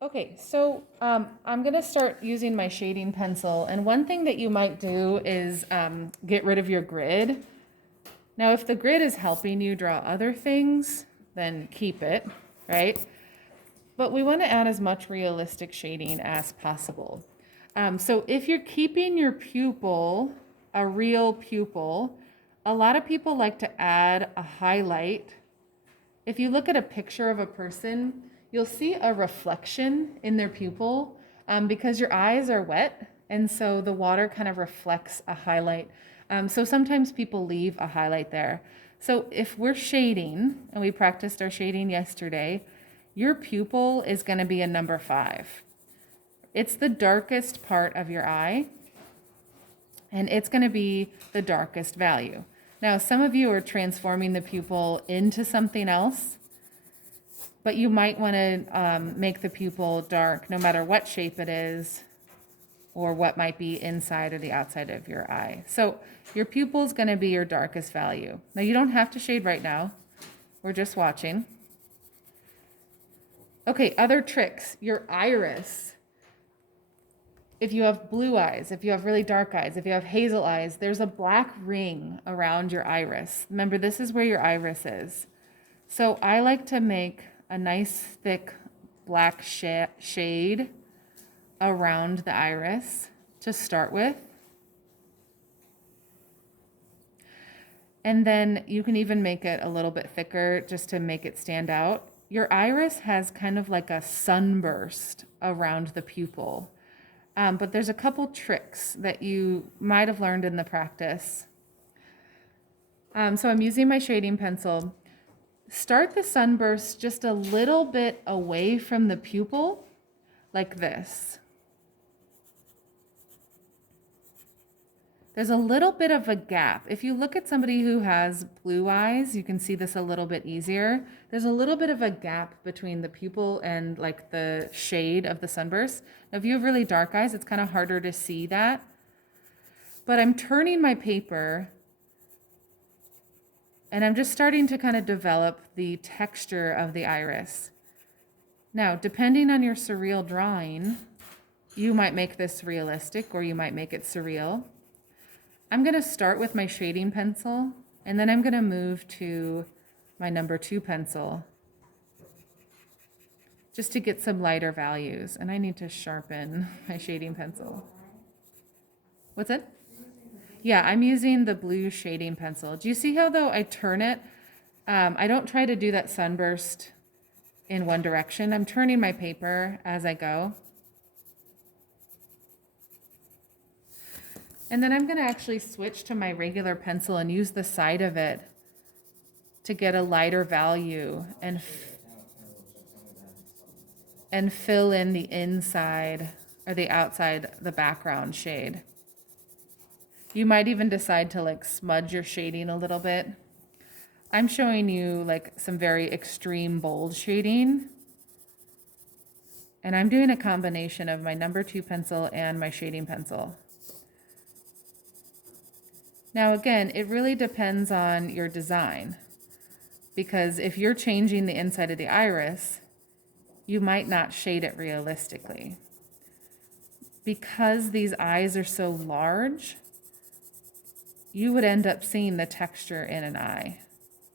Okay, so I'm gonna start using my shading pencil, and one thing that you might do is get rid of your grid. Now, if the grid is helping you draw other things, then keep it, right? But we want to add as much realistic shading as possible. So if you're keeping your pupil a real pupil, a lot of people like to add a highlight. If you look at a picture of a person, you'll see a reflection in their pupil because your eyes are wet, and so the water kind of reflects a highlight. So sometimes people leave a highlight there. So if we're shading, and we practiced our shading yesterday, your pupil is going to be a number 5. It's the darkest part of your eye, and it's going to be the darkest value. Now, some of you are transforming the pupil into something else, but you might want to make the pupil dark no matter what shape it is or what might be inside or the outside of your eye. So your pupil is going to be your darkest value. Now, you don't have to shade right now. We're just watching. Okay, other tricks. Your iris. If you have blue eyes, if you have really dark eyes, if you have hazel eyes, there's a black ring around your iris. Remember, this is where your iris is. So I like to make a nice thick black shade around the iris to start with. And then you can even make it a little bit thicker just to make it stand out. Your iris has kind of like a sunburst around the pupil. But there's a couple tricks that you might have learned in the practice. So I'm using my shading pencil. Start the sunburst just a little bit away from the pupil, like this. There's a little bit of a gap. If you look at somebody who has blue eyes, you can see this a little bit easier. There's a little bit of a gap between the pupil and like the shade of the sunburst. Now, if you have really dark eyes, it's kind of harder to see that. But I'm turning my paper and I'm just starting to kind of develop the texture of the iris. Now, depending on your surreal drawing, you might make this realistic or you might make it surreal. I'm going to start with my shading pencil, and then I'm going to move to my number 2 pencil just to get some lighter values. And I need to sharpen my shading pencil. What's it? Yeah, I'm using the blue shading pencil. Do you see how, though, I turn it? I don't try to do that sunburst in one direction. I'm turning my paper as I go. And then I'm going to actually switch to my regular pencil and use the side of it to get a lighter value and fill in the inside or the outside, the background shade. You might even decide to like smudge your shading a little bit. I'm showing you like some very extreme bold shading. And I'm doing a combination of my number 2 pencil and my shading pencil. Now again, it really depends on your design, because if you're changing the inside of the iris, you might not shade it realistically. Because these eyes are so large, you would end up seeing the texture in an eye.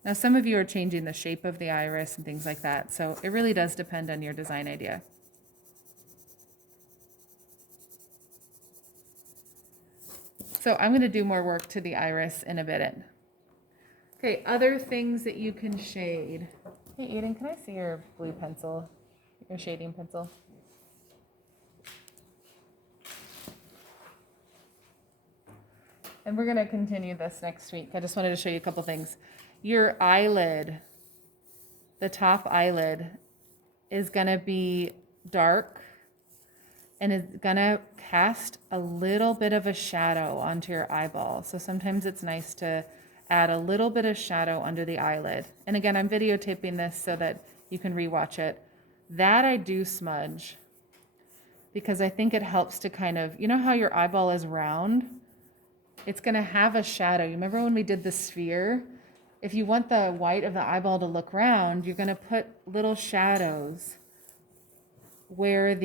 Now some of you are changing the shape of the iris and things like that, so it really does depend on your design idea. So I'm going to do more work to the iris in a bit. Okay, other things that you can shade. Hey, Aiden, can I see your blue pencil, your shading pencil? And we're going to continue this next week. I just wanted to show you a couple things. Your eyelid, the top eyelid, is going to be dark and it's going to cast a little bit of a shadow onto your eyeball. So sometimes it's nice to add a little bit of shadow under the eyelid. And again, I'm videotaping this so that you can rewatch it. That I do smudge because I think it helps to kind of, you know how your eyeball is round? It's going to have a shadow. You remember when we did the sphere? If you want the white of the eyeball to look round, you're going to put little shadows where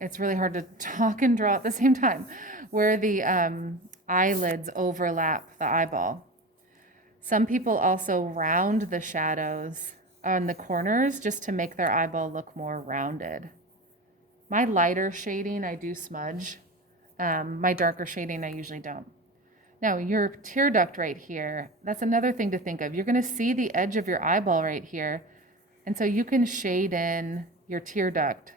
it's really hard to talk and draw at the same time, where the eyelids overlap the eyeball. Some people also round the shadows on the corners just to make their eyeball look more rounded. My lighter shading, I do smudge. My darker shading, I usually don't. Now, your tear duct right here, that's another thing to think of. You're going to see the edge of your eyeball right here, and so you can shade in your tear duct.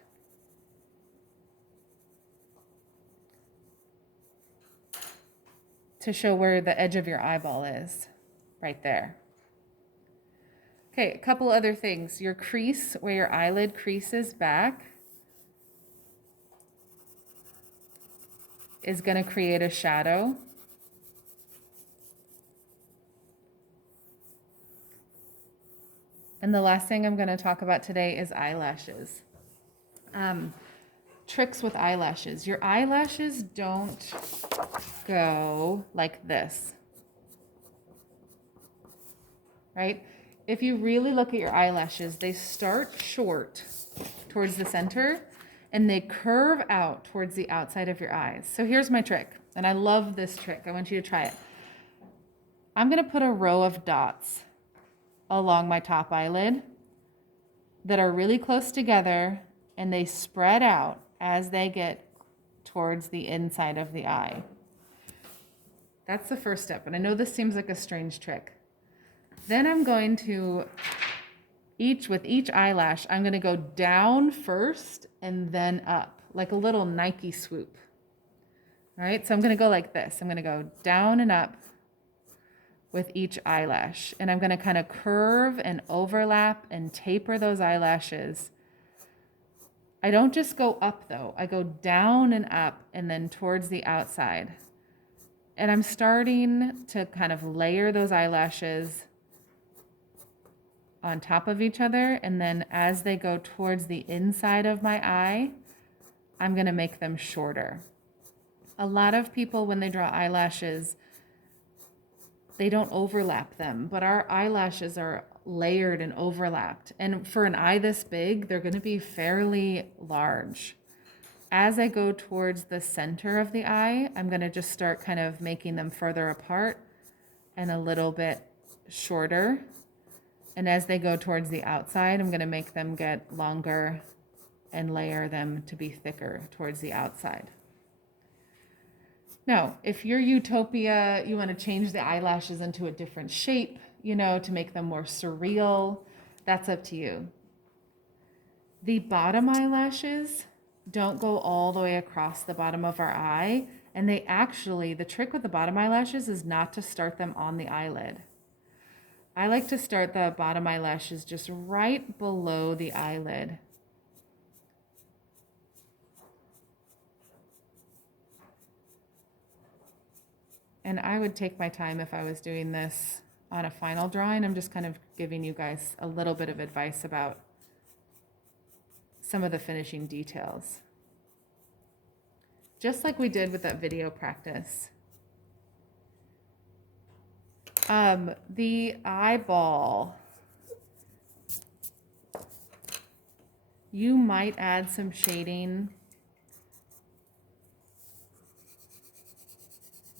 To show where the edge of your eyeball is, right there. Okay, a couple other things. Your crease, where your eyelid creases back, is going to create a shadow. And the last thing I'm going to talk about today is eyelashes. Tricks with eyelashes. Your eyelashes don't go like this, right? If you really look at your eyelashes, they start short towards the center and they curve out towards the outside of your eyes. So here's my trick, and I love this trick. I want you to try it. I'm going to put a row of dots along my top eyelid that are really close together, and they spread out as they get towards the inside of the eye. That's the first step, and I know this seems like a strange trick. Then I'm going to, with each eyelash, I'm going to go down first and then up, like a little Nike swoop. All right, so I'm going to go like this. I'm going to go down and up with each eyelash, and I'm going to kind of curve and overlap and taper those eyelashes. I don't just go up though. I go down and up and then towards the outside. And I'm starting to kind of layer those eyelashes on top of each other, and then as they go towards the inside of my eye, I'm going to make them shorter. A lot of people, when they draw eyelashes, they don't overlap them, but our eyelashes are layered and overlapped. And for an eye this big, they're going to be fairly large. As I go towards the center of the eye, I'm going to just start kind of making them further apart and a little bit shorter. And as they go towards the outside, I'm going to make them get longer and layer them to be thicker towards the outside. Now, if you're Utopia, you want to change the eyelashes into a different shape, to make them more surreal, that's up to you. The bottom eyelashes don't go all the way across the bottom of our eye, and the trick with the bottom eyelashes is not to start them on the eyelid. I like to start the bottom eyelashes just right below the eyelid. And I would take my time if I was doing this on a final drawing. I'm just kind of giving you guys a little bit of advice about some of the finishing details. Just like we did with that video practice. The eyeball. You might add some shading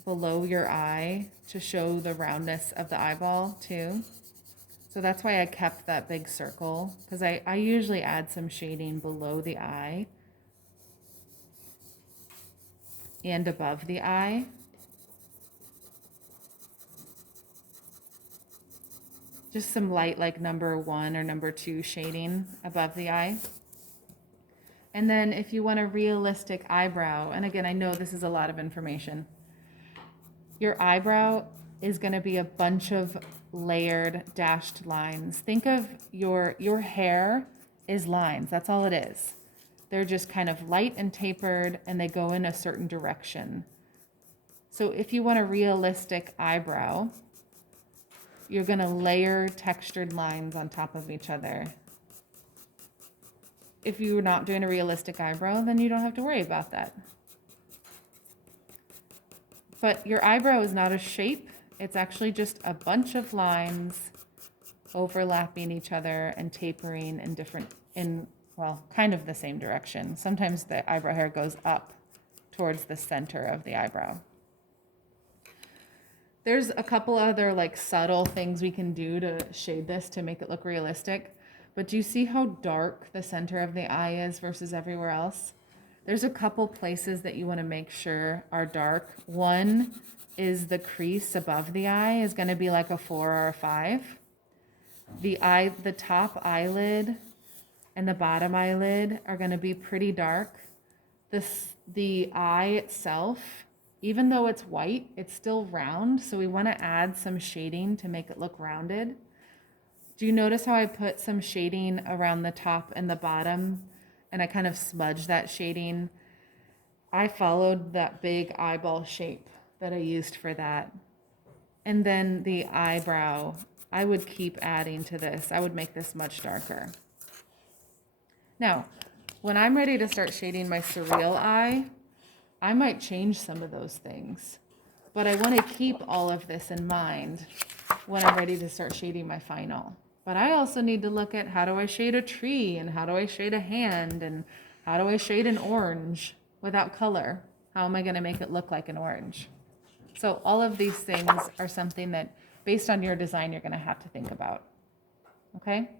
below your eye to show the roundness of the eyeball too. So that's why I kept that big circle, because I usually add some shading below the eye and above the eye. Just some light like number 1 or number 2 shading above the eye. And then if you want a realistic eyebrow, and again, I know this is a lot of information, your eyebrow is going to be a bunch of layered dashed lines. Think of your hair is lines. That's all it is. They're just kind of light and tapered, and they go in a certain direction. So if you want a realistic eyebrow, you're going to layer textured lines on top of each other. If you're not doing a realistic eyebrow, then you don't have to worry about that. But your eyebrow is not a shape. It's actually just a bunch of lines overlapping each other and tapering in well, kind of the same direction. Sometimes the eyebrow hair goes up towards the center of the eyebrow. There's a couple other like subtle things we can do to shade this to make it look realistic. But do you see how dark the center of the eye is versus everywhere else? There's a couple places that you want to make sure are dark. One is the crease above the eye is going to be like a 4 or a 5. The top eyelid and the bottom eyelid are going to be pretty dark. The eye itself, even though it's white, it's still round, so we want to add some shading to make it look rounded. Do you notice how I put some shading around the top and the bottom, and I kind of smudged that shading? I followed that big eyeball shape that I used for that. And then the eyebrow, I would keep adding to this. I would make this much darker. Now, when I'm ready to start shading my surreal eye, I might change some of those things, but I want to keep all of this in mind when I'm ready to start shading my final. But I also need to look at how do I shade a tree, and how do I shade a hand, and how do I shade an orange without color? How am I going to make it look like an orange? So all of these things are something that, based on your design, you're going to have to think about. Okay?